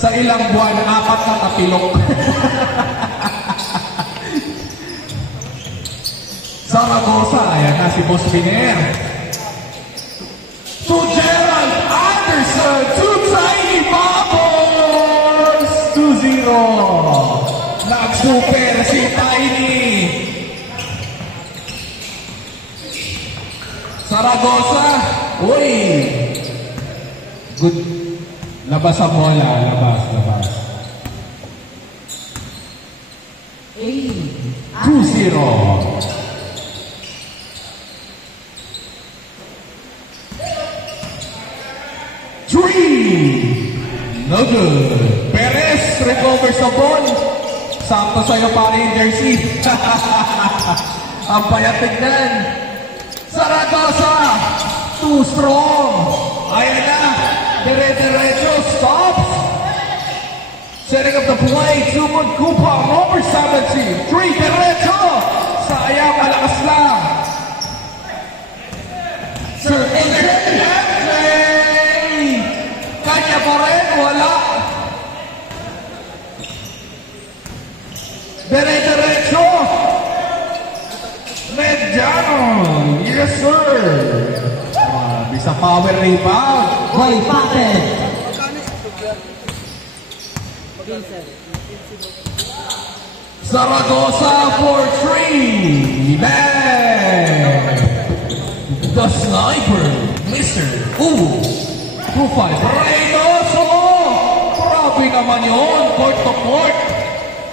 Sa ilang buwan, 4 na tapilok. Zaragoza, ayan na si Boss Biner. To Gerald Anderson, to Tiny Bubbles, 2-0. Nag-super si Tiny. Zaragoza, uy. Good. Labas ang bola, labas. 2-0. No good. Perez recovers the ball. Sakto sa'yo pa rin jersey. Ang payat tignan. Zaragoza. Too strong. Ayan na. Dire-diretso. Stop. Setting up the play. Sumon Kupa. Number 17. 3 diretso. Sayang. Malakas lang. Sir AJ. Kanya pa rin. Wala. Dire-diretso. Mediano. Yes, sir. Bisa power rebound. Boy Paten. Zaragoza for 3. Man. The sniper. Mr. 2-5. Reynoso. Grabe naman yun. Court to court.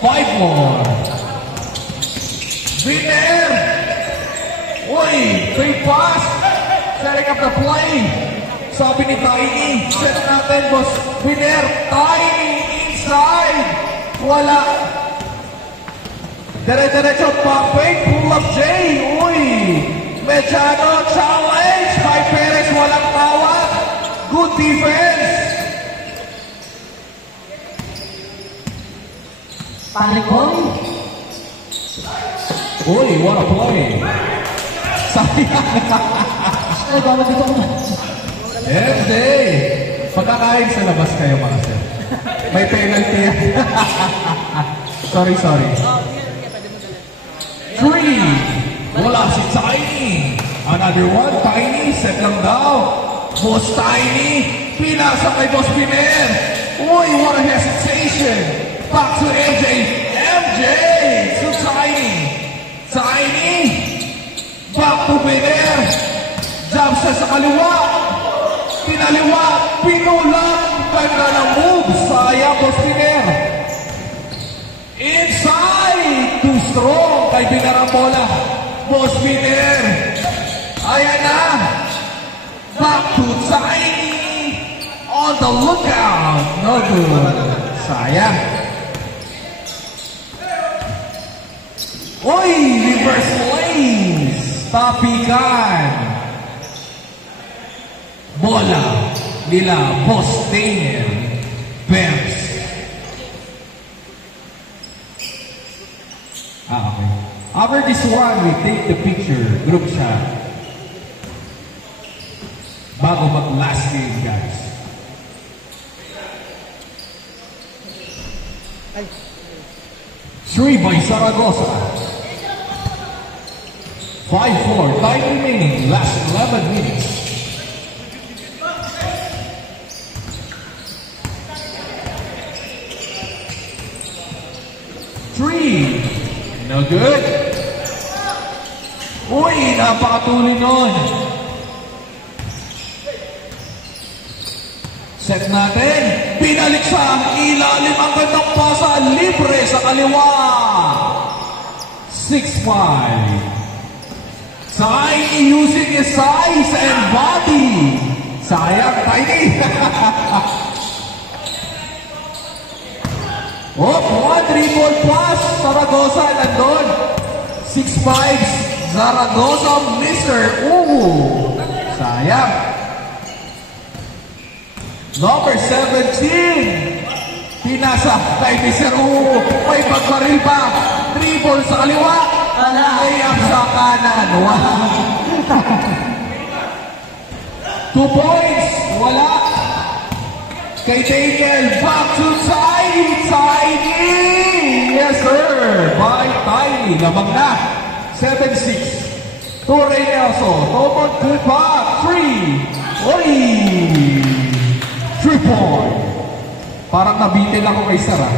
5 more. Biner. Uy, fake pass. Setting up the play. Sabi ni Tiny. Set natin, boss. Biner. Tiny inside. Wala. Dire-diretso pa. Fake pull up J. Uy. Mediano challenge. Kay Perez. Walang tawag. Good defense. Panikon. Uy, what a play. Sayang. Ay, bawal dito ko. MJ. Pagkakain sa labas kayo mga sir. May penalty. Sorry. 3. Wala si Tiny. Another one. Tiny. Set lang daw. Boss Tiny. Pinasa kay Boss Biner. Uy, what a hesitation. Back to MJ. MJ to Tiny. Tiny. Back to Biner. Jump sa kaliwa. Pinaliwa. Pinulang. Ganda ng move. Sayang Boss Biner. Inside. Too strong. Kay Biner ang bola. Boss Biner. Ayan na. Back to Tiny. On the lookout. No good. Sayang. Uy! Reverse lanes. Tapikan. Bola. Nila Boss Daniel Bears. Okay. After this one, we take the picture. Group shot. Bago mag-last game, guys. Three by Zaragoza. 5-4. Time remaining. Last 11 minutes. Three. No good. Uy, napakatuloy nun. Set natin. Pinalik sa ilalim ang gandang pasa. Libre sa kaliwa. 6-5. Tiny using his size and body. Sayang, Tiny. One 3-ball pass. Zaragoza nandun. 6-5. Zaragoza Mr. Sayang. Number 17. Pinasa kay Mr. May pagbaril pa. 3-ball sa kaliwa. Layup sa kanan. 2 points. Wala. Kay Daniel, back to Tiny! Tiny! Yes, sir! By Tiny. Lamang na. 7-6. Torre Nelson. Tomon Kupa. 3. Oy! 3 point. Parang nabitin ako kay Sarah.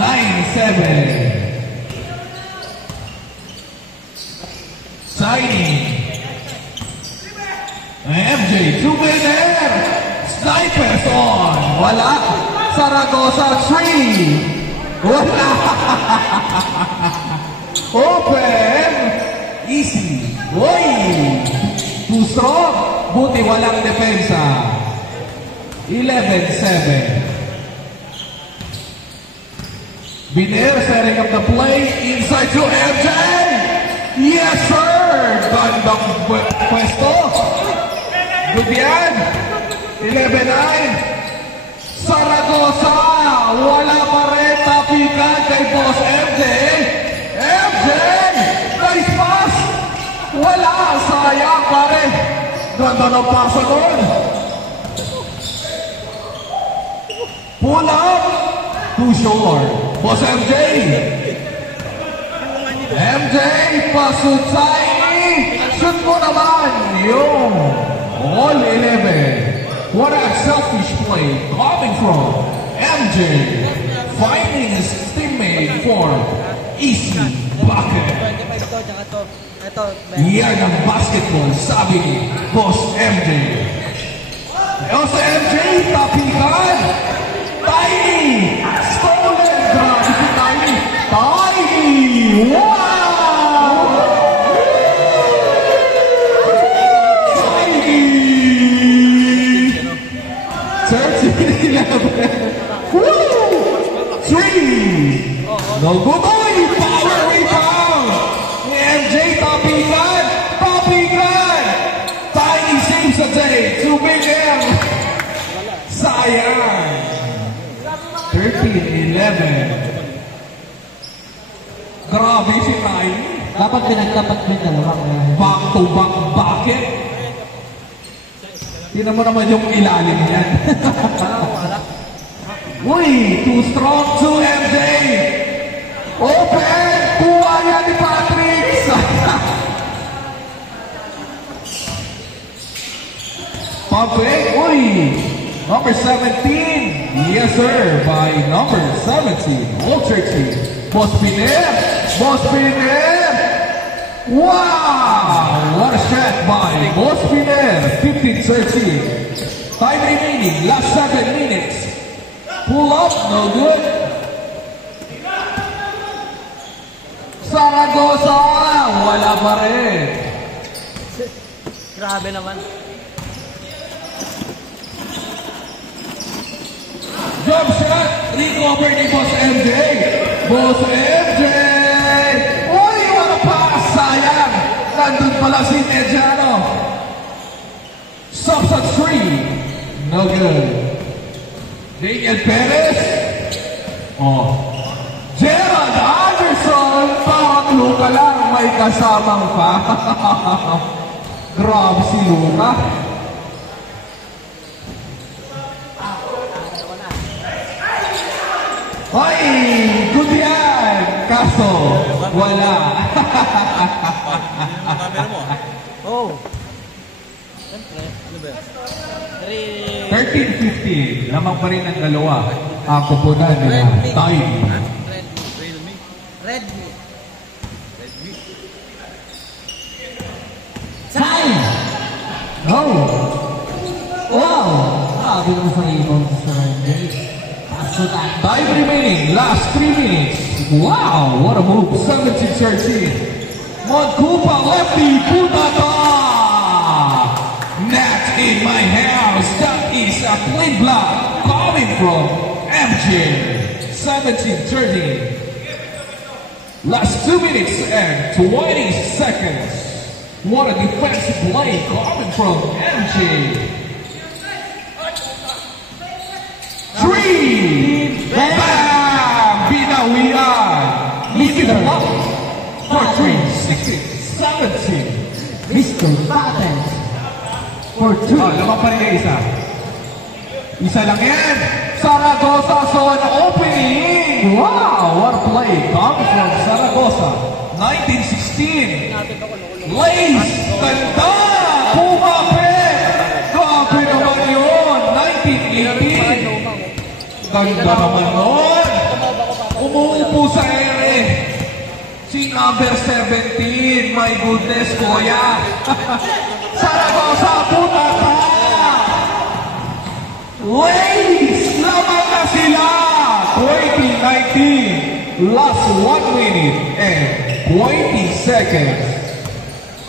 9-7. Tiny. MJ, 2-way there. Snipers on. Wala. Zaragoza, 3. Wala. Open. Easy. Uy. Too strong. Buti walang depensa. 11-7. Biner setting up the play. Inside to MJ. Yes, sir. Gandang pwesto. Good yan. 11-9. Zaragoza, wala pa rin tapikan kay Boss MJ. MJ, nice pass. Wala, sayang pa rin. Ganda ng pasa doon. Pull up. Too short. Boss MJ. MJ, pasut Tiny. Shoot mo naman. Yung all 11. What a selfish play coming from MJ, finding his teammate for easy bucket. Yan ang basketball, sabi ni Boss MJ. Pero sa MJ, tapikan. Tiny, stolen. Grabe si Tiny. Tiny, wow! Three! No good boy! Power rebound! MJ tapikan! Tapikan! Tiny saves a day! 2 big M! Sayang! 13-11. Grabe si Tiny. Dapat pinagtapat mo yung dalawang. Back to back bucket. Tingnan mo naman yung ilalim yan. Uy, too strong to MJ. Open! Kuha yan ni Patrick! Pabrik, uy! Number 17. Yes, sir. By number 17. All 13. Boss Piner. Boss Piner. Wow! What a shot by Boss Piner. 15-13. Time remaining. Last 7 minutes. Pull up. No good. Zaragoza. Wala pa rin. Grabe naman. Jump shot, recover ni Boss MJ. Boss MJ! Uy, what a pass! Sayang! Nandun pala si Medjano. Stops at 3. No good. Daniel Perez. Oh. Gerald Anderson! Bakit Luka lang may kasamang pa? Grabe si Luka. Ay, good yan! Kaso, wala. Camera mo. Oh. Siyempre, ano ba? 13-15. Lamang pa rin ang dalawa. Ang kupunan nila. Time. Redmi. Time! Oh! Wow! Sabi naman sa ibang sa Time remaining. Last 3 minutes. Wow, what a move. 17-13. Moncupa lefty. Putata. Net in my house. That is a clean block coming from MJ. 17-13. Last 2 minutes and 20 seconds. What a defensive play coming from MJ. 3! Bam! Binawian! Lift it up! For 3, 16, 17. Mr. Patents for 2. Oh, lamang pa rin yung isa. Isa lang yan. Zaragoza zone opening. Wow, what a play. Comes from Zaragoza. 1916. Lace. Ganda. Pumapit. Grabe naman yun. 1918. Ganda naman nun. Umuupo sa ere. Si number 17. My goodness, kuya. Zaragoza, puta ka. Lace! Lamang na sila! 2019. Last 1 minute and 20 seconds.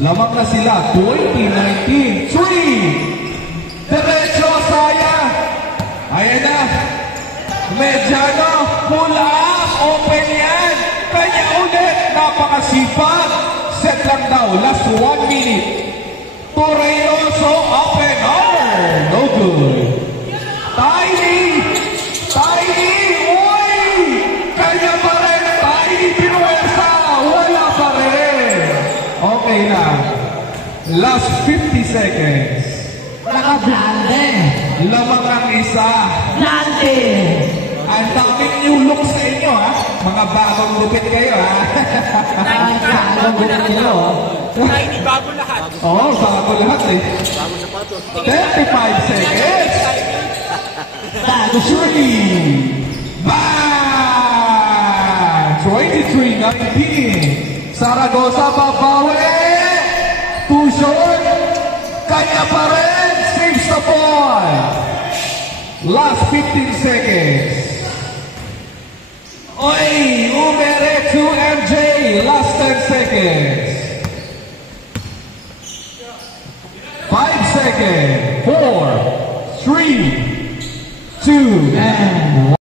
Lamang na sila. 2019. 3. Diretso, saya. Ayan na. Mediano. Pull up. Open yan. Kanya ulit. Napakasipag. Set lang daw. Last 1 minute. Torreyoso. Up and over. No good. Tiny! Tiny! Uy! Kanya pa rin! Tiny pinuwersa! Wala pa rin! Okay na. Last 50 seconds. Naka-blande. Lamang ang isa. Blande. Ang daming new look sa inyo, ha? Mga bagong lupit kayo, ha? Naka-blande kayo. Tiny, bago lahat. Oo, bago lahat, eh. Bago sapatos. 35 seconds. Bago shoot. 3. Bang! 23-19. Zaragoza babawi. Too short. Kanya pa rin. Saves the point. Last 15 seconds. Oy! Umere to MJ. Last 10 seconds. 5 seconds. 4, 3, 2, and